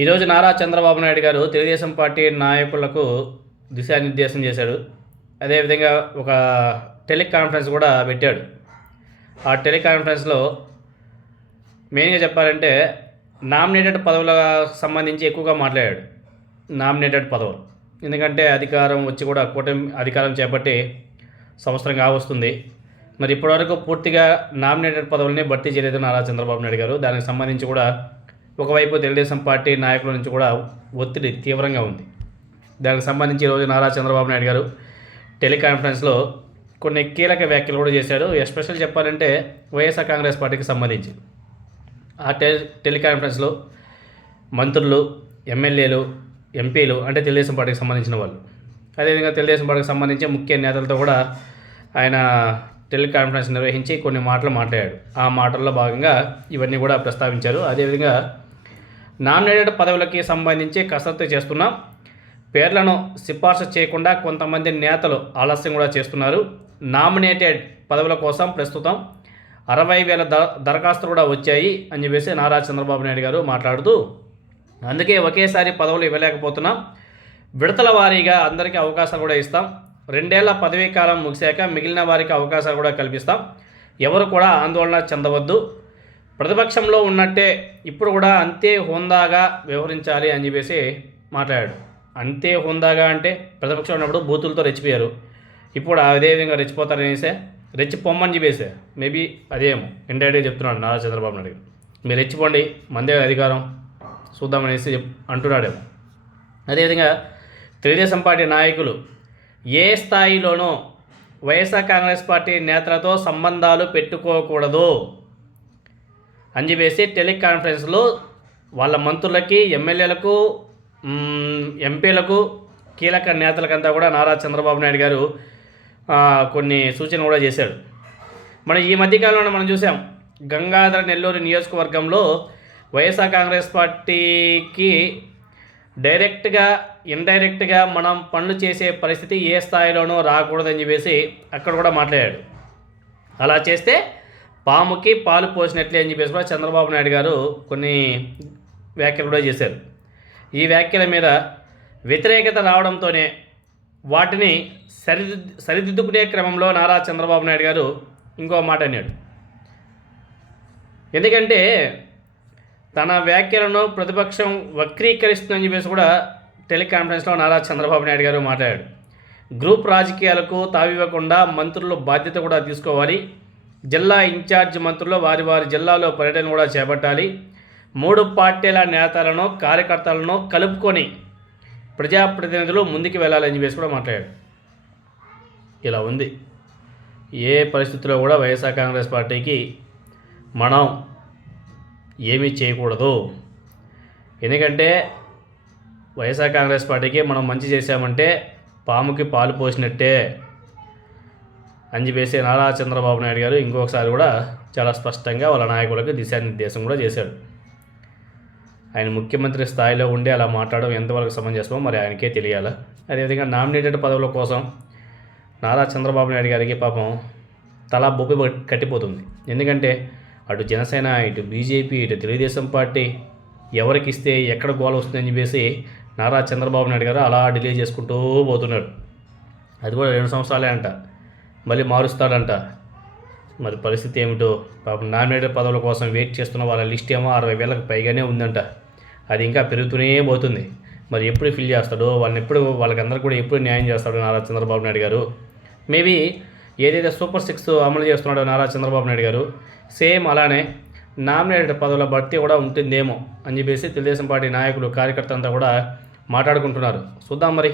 ఈరోజు నారా చంద్రబాబు నాయుడు గారు తెలుగుదేశం పార్టీ నాయకులకు దిశానిర్దేశం చేశాడు. అదేవిధంగా ఒక టెలికాన్ఫరెన్స్ కూడా పెట్టాడు. ఆ టెలికాన్ఫరెన్స్లో మెయిన్గా చెప్పాలంటే నామినేటెడ్ పదవులకు సంబంధించి ఎక్కువగా మాట్లాడాడు. నామినేటెడ్ పదవులు ఎందుకంటే అధికారం వచ్చి కూడా కూటమి అధికారం చేపట్టి సంవత్సరం కావస్తుంది. మరి ఇప్పటివరకు పూర్తిగా నామినేటెడ్ పదవుల్ని భర్తీ చేయలేదు నారా చంద్రబాబు నాయుడు గారు. దానికి సంబంధించి కూడా ఒకవైపు తెలుగుదేశం పార్టీ నాయకుల నుంచి కూడా ఒత్తిడి తీవ్రంగా ఉంది. దానికి సంబంధించి ఈరోజు నారా చంద్రబాబు నాయుడు గారు టెలికాన్ఫరెన్స్లో కొన్ని కీలక వ్యాఖ్యలు కూడా చేశాడు. ఎస్పెషల్ చెప్పాలంటే వైఎస్ఆర్ కాంగ్రెస్ పార్టీకి సంబంధించి ఆ టెలికాన్ఫరెన్స్లో మంత్రులు, ఎమ్మెల్యేలు, ఎంపీలు అంటే తెలుగుదేశం పార్టీకి సంబంధించిన వాళ్ళు, అదేవిధంగా తెలుగుదేశం పార్టీకి సంబంధించి ముఖ్య నేతలతో కూడా ఆయన టెలికాన్ఫరెన్స్ నిర్వహించి కొన్ని మాటలు మాట్లాడాడు. ఆ మాటల్లో భాగంగా ఇవన్నీ కూడా ప్రస్తావించారు. అదేవిధంగా నామినేటెడ్ పదవులకి సంబంధించి కసరత్తు చేస్తున్నాం, పేర్లను సిఫార్సు చేయకుండా కొంతమంది నేతలు ఆలస్యం కూడా చేస్తున్నారు. నామినేటెడ్ పదవుల కోసం ప్రస్తుతం 60,000 దరఖాస్తులు కూడా వచ్చాయి అని చెప్పేసి నారా చంద్రబాబు నాయుడు గారు మాట్లాడుతూ, అందుకే ఒకేసారి పదవులు ఇవ్వలేకపోతున్నాం, విడతల వారీగా అందరికీ అవకాశాలు కూడా ఇస్తాం, 2 ఏళ్ల పదవీ కాలం ముగిశాక మిగిలిన వారికి అవకాశాలు కూడా కల్పిస్తాం, ఎవరు కూడా ఆందోళన చెందవద్దు, ప్రతిపక్షంలో ఉన్నట్టే ఇప్పుడు కూడా అంతే హోందాగా వ్యవహరించాలి అని చెప్పేసి మాట్లాడాడు. అంతే హోందాగా అంటే ప్రతిపక్షంలో ఉన్నప్పుడు బూతులతో రెచ్చిపోయారు, ఇప్పుడు అదేవిధంగా రెచ్చిపోతారనేసే రెచ్చిపోమ్మని చెప్పేసే మేబీ అదేమో ఇండైరెక్ట్గా చెప్తున్నాడు నారా చంద్రబాబు నాయుడు. మీరు రెచ్చిపోండి, మందే అధికారం చూద్దామనేసి అంటున్నాడేమో. అదేవిధంగా తెలుగుదేశం పార్టీ నాయకులు ఏ స్థాయిలోనూ వైఎస్ఆర్ కాంగ్రెస్ పార్టీ నేతలతో సంబంధాలు పెట్టుకోకూడదు అని చెప్పేసి టెలికాన్ఫరెన్స్లో వాళ్ళ మంత్రులకి, ఎమ్మెల్యేలకు, ఎంపీలకు, కీలక నేతలకంతా కూడా నారా చంద్రబాబు నాయుడు గారు కొన్ని సూచనలు కూడా చేశాడు. మనం ఈ మధ్యకాలంలో మనం చూసాం, గంగాధర నెల్లూరు నియోజకవర్గంలో వైఎస్ఆర్ కాంగ్రెస్ పార్టీకి డైరెక్ట్గా ఇండైరెక్ట్గా మనం పనులు చేసే పరిస్థితి ఏ స్థాయిలోనూ రాకూడదని చెప్పేసి అక్కడ కూడా మాట్లాడాడు. అలా చేస్తే పాముకి పాలు పోసినట్లే అని చెప్పేసి కూడా చంద్రబాబు నాయుడు గారు కొన్ని వ్యాఖ్యలు కూడా చేశారు. ఈ వ్యాఖ్యల మీద వ్యతిరేకత రావడంతోనే వాటిని సరిదిద్దుకునే క్రమంలో నారా చంద్రబాబు నాయుడు గారు ఇంకో మాట అన్నాడు. ఎందుకంటే తన వ్యాఖ్యలను ప్రతిపక్షం వక్రీకరిస్తుందని చెప్పేసి కూడా టెలికాన్ఫరెన్స్లో నారా చంద్రబాబు నాయుడు గారు మాట్లాడాడు. గ్రూప్ రాజకీయాలకు తావివ్వకుండా మంత్రులు బాధ్యత కూడా తీసుకోవాలి, జిల్లా ఇన్ఛార్జ్ మంత్రులు వారి వారి జిల్లాలో పర్యటన కూడా చేపట్టాలి, 3 పార్టీల నేతలను, కార్యకర్తలను కలుపుకొని ప్రజాప్రతినిధులు ముందుకు వెళ్ళాలని చెప్పేసి కూడా మాట్లాడాడు. ఇలా ఉంది. ఏ పరిస్థితుల్లో కూడా వైఎస్ఆర్ కాంగ్రెస్ పార్టీకి మనం ఏమీ చేయకూడదు. ఎందుకంటే వైఎస్ఆర్ కాంగ్రెస్ పార్టీకి మనం మంచి చేశామంటే పాముకి పాలు పోసినట్టే అని చెప్పేసి నారా చంద్రబాబు నాయుడు గారు ఇంకొకసారి కూడా చాలా స్పష్టంగా వాళ్ళ నాయకులకు దిశానిర్దేశం కూడా చేశాడు. ఆయన ముఖ్యమంత్రి స్థాయిలో ఉండి అలా మాట్లాడడం ఎంతవరకు సమంజసమో మరి ఆయనకే తెలియాలి. అదేవిధంగా నామినేటెడ్ పదవుల కోసం నారా చంద్రబాబు నాయుడు గారికి పాపం తలా బొప్పి కట్టిపోతుంది. ఎందుకంటే అటు జనసేన, ఇటు బీజేపీ, ఇటు తెలుగుదేశం పార్టీ ఎవరికి ఇస్తే ఎక్కడ గోల వస్తుందని చెప్పేసి నారా చంద్రబాబు నాయుడు గారు అలా డిలే చేసుకుంటూ పోతున్నాడు. అది కూడా 2 సంవత్సరాలే అంట, మళ్ళీ మారుస్తాడంట. మరి పరిస్థితి ఏమిటో పాపం. నామినేటెడ్ పదవుల కోసం వెయిట్ చేస్తున్న వాళ్ళ లిస్ట్ ఏమో 60,000కు పైగానే ఉందంట. అది ఇంకా పెరుగుతూనే పోతుంది. మరి ఎప్పుడు ఫిల్ చేస్తాడో, వాళ్ళకందరూ కూడా ఎప్పుడు న్యాయం చేస్తాడో నారా చంద్రబాబు నాయుడు గారు. మేబీ ఏదైతే సూపర్ 6 అమలు చేస్తున్నాడో నారా చంద్రబాబు నాయుడు గారు, సేమ్ అలానే నామినేటెడ్ పదవుల భర్తీ కూడా ఉంటుందేమో అని చెప్పేసి తెలుగుదేశం పార్టీ నాయకులు, కార్యకర్తలంతా కూడా మాట్లాడుకుంటున్నారు. చూద్దాం మరి.